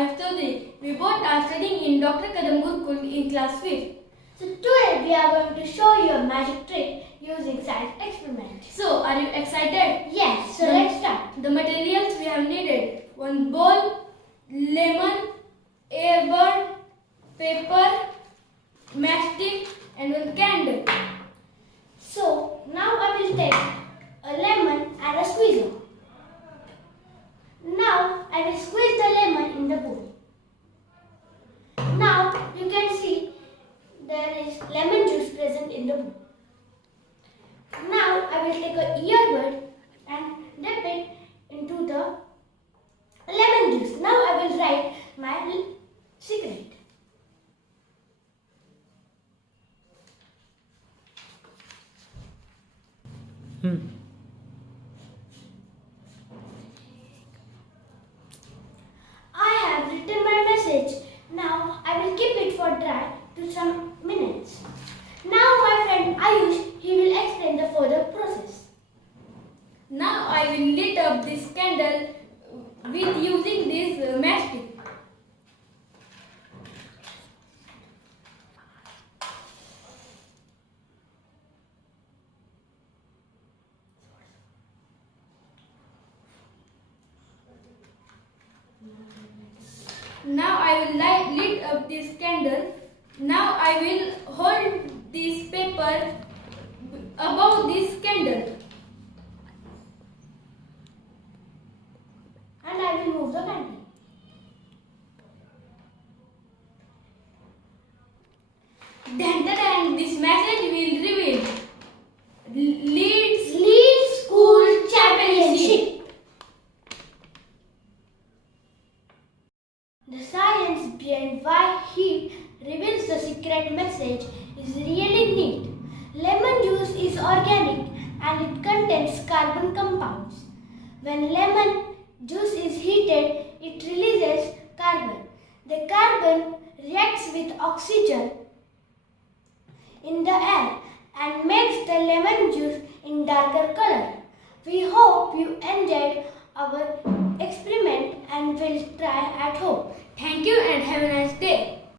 Ayush Chaudhary. We both are studying in Dr. Kadam Gurukul in class 5th. So today we are going to show you a magic trick using science experiment. So, are you excited? Yes, so let's start. The materials we have needed: one bowl, lemon, airbud, paper, matchstick, and one candle. So now I will take a lemon and a squeezer. Now I will squeeze the lemon in the bowl. Now you can see there is lemon juice present in the bowl. Now I will take a earbud and dip it into the lemon juice. Now I will write my secret. I have written my message. Now I will keep it for dry to some minutes. Now my friend Ayush, he will explain the further process. Now I will lit up this candle with using this matchstick. Now I will lit up this candle. Now I will hold this paper above this candle. And I will move the candle. Then this message will reveal Leeds Leeds School Championship. The science behind why he reveals the secret message is really neat. Lemon juice is organic and it contains carbon compounds. When lemon juice is heated, it releases carbon. The carbon reacts with oxygen in the air and makes the lemon juice in darker color. We hope you enjoyed our experiment and will try at home. Thank you and have a nice day.